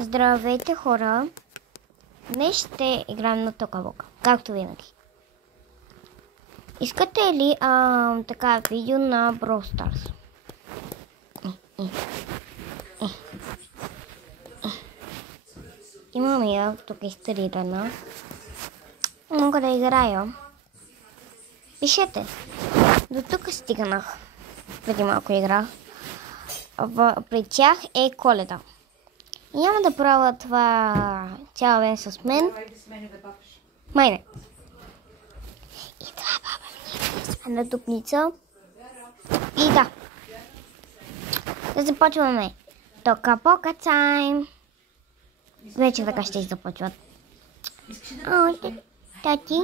Здравейте, хора! Днес ще играем на Тока-Бока, както винаги. Искате ли така видео на Brawl Stars? Имам я тук инсталирана. Мога да играя. Пишете. До тук стигнах. Преди малко игра. При тях е Коледа. Няма да правя това цял ден с мен. Майне. И това баба ми е на дупница. И да. Да започваме. Тока-Бока тайм. Вече така ще започват. Тати.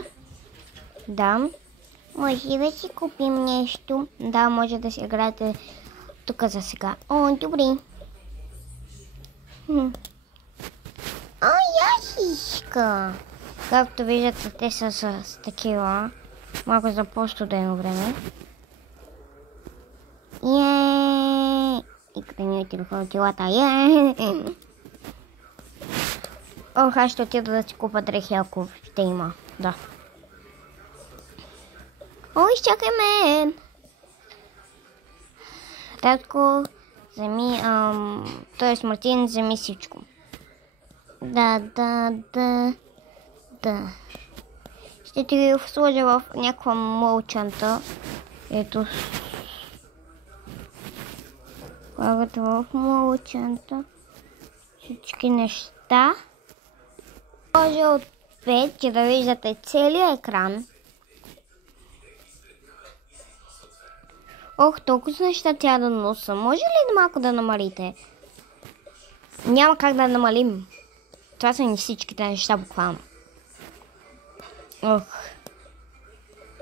Да. Може да си купим нещо. Да, може да си играете тук за сега. Добре. Ясичка! Както виждате, те са с такива. Малко за по-студено време. И къде ми е телефон от телата. Аз ще отида да си купа дрехи, ако ще има. Да. Изчакай мен! Татко, вземи, т.е. Мартин, вземи всичко. Да. Ще ти ги сложа в някаква мълчанта. Ето. Слагате в мълчанта всички неща. Може от 5, че да виждате целият екран. Толкова неща трябва да носа. Може ли малко да намалите? Няма как да намалим. Това са ни всичките неща буквално.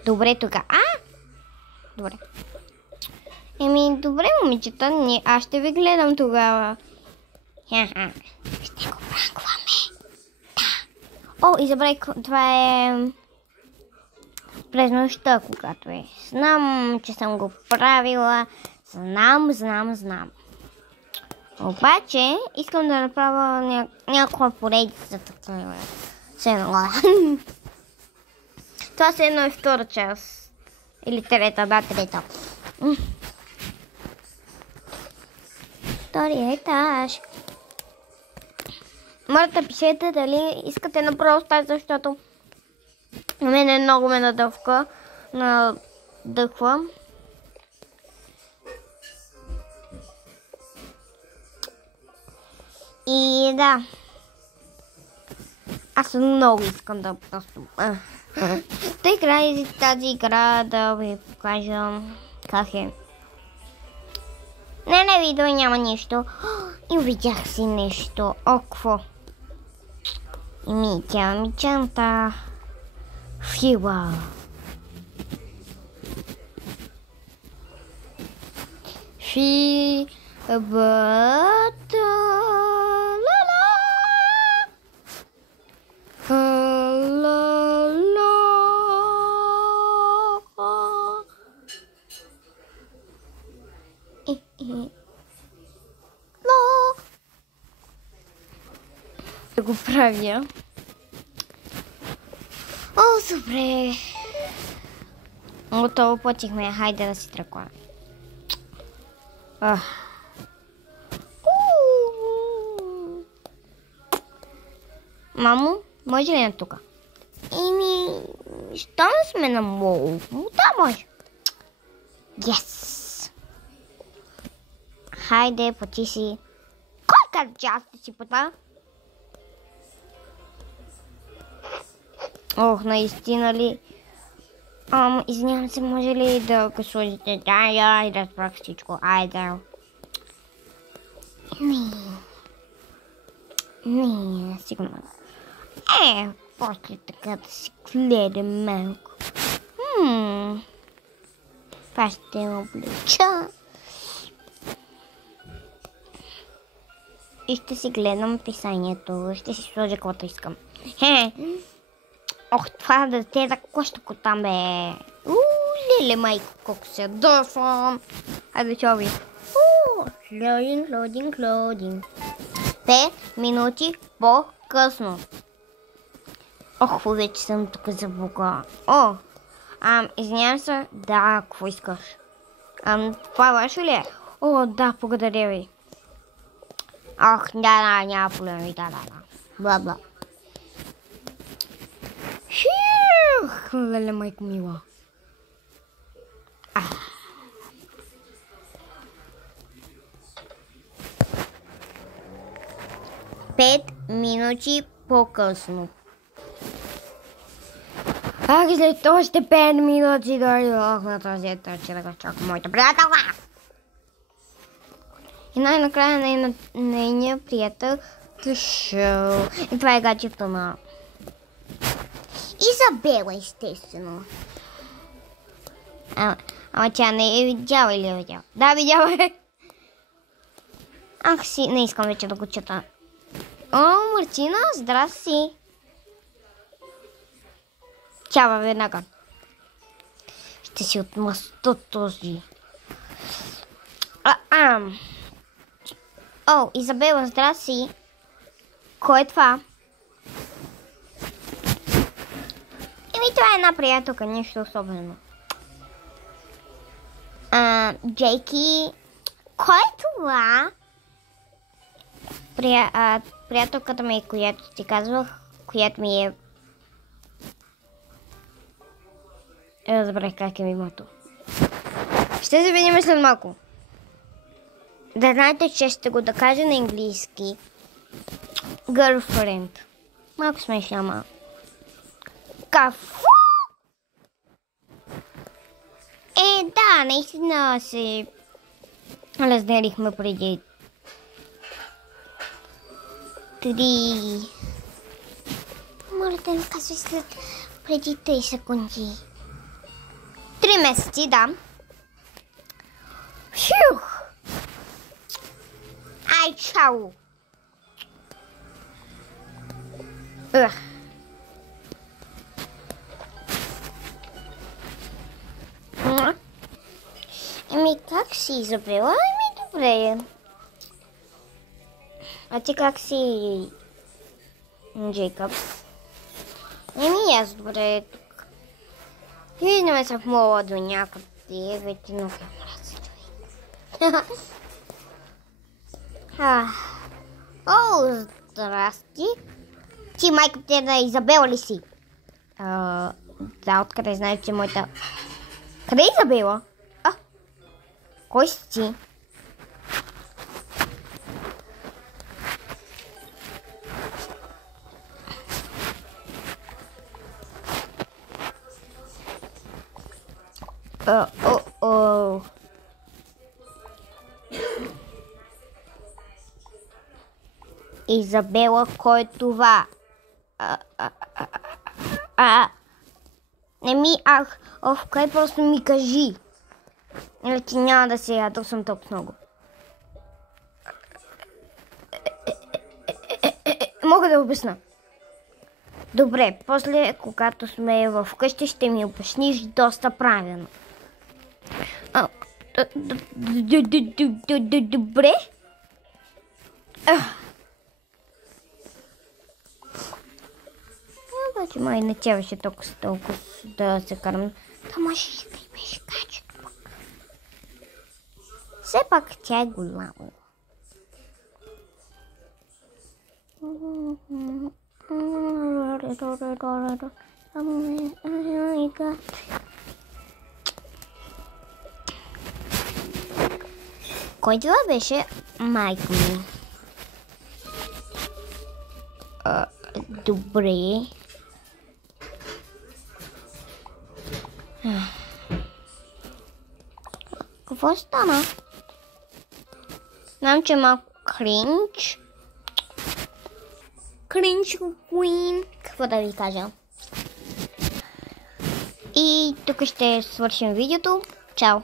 Добре тогава. Добре. Добре, момичета. Аз ще ви гледам тогава. Ще го пранкваме. Да. И забравих, това е през нощта, когато е. Знам, че съм го правила. Знам. Обаче, искам да направя някаква поредица. Това се едно е втора част. Или трета, да, трета. Втория етаж. Моля да пишете дали искате на Brawl Stars, защото мене много ме надъхва. И да. Аз много искам да просто. Ще играя тази игра да ви покажа как е. Не, видео няма нищо. И видях си нещо. Какво? Тя ми чанта. Фила. Да го правя. Добре. Готово, платихме. Хайде да си тръгваме. Мамо, може ли на тука? Щом сме на мол? Да, може. Yes! Хайде, плати си. Кой каза, че аз да си плата? Наистина ли? Извинявам се, може ли да го сложите? И да разбрах всичко. Айде. Не, сигурно. После така да си гледам малко. Това ще облеча. И ще си гледам писанието. Ще си сложа каквото искам. Това дете за кощако там бе. Леле майко, колко се досвам. Хайде, чови. Лодинг. 5 минути по-късно. Ох, вече съм тук за Бога. О, извинявам се. Да, какво искаш? Това ваше ли е? О, да, благодаря ви. Ах, да, няма проблеми, да. Бла. Леле, майко мила. 5 минути по-късно. След още 5 минути дойдох на този етап, че да го чака моята приятелка. И най-накрая нейният приятел дошъл. И това е гаджето на Изабела, естествено. Ама тя не е видяла или е видяла? Да, видяла е. Не искам вече да го чета. О, Мартина, здрасти. Чава веднага. Ще си отмъста този. О, Изабела, здрасти. Кой е това? Това е една приятелка, нищо особено. Джейки, кой е това? Приятелката ми, която ти казвах, която ми е... Разбрах как е името. Ще се видим след малко. Да знаете, че ще го да кажа на английски. Girlfriend. Малко смешно, ама. Кафу! Да, наистина се разделихме преди 3... Моля да ми казвай след преди 3 секунди. 3 месеци, да. Фух! Ай, чао! Как си, Изабела? Добре. А ти как си, Джейкъб? Аз добре тук. Виждаме се в мола до някъде. Вече много е мраза. О, здрасти. Ти майката на Изабела ли си? Да, откъде знаеш, че моята... Къде е Изабела? Кой си ти? Изабела, кой е това? Кой просто ми кажи. Иначе няма да се ядосвам толкова много. Мога да обясна. Добре, после, когато сме в къщи, ще ми обясниш доста правилно. Добре? Обаче май не трябваше толкова да се карам. Това може да беше качето. Все пак тя е голяма. Кой това беше? Майко ми. Добре. Какво стана? Знам, че малко кринч. Кринч Queen. Какво да ви кажа? И тук ще свършим видеото. Чао!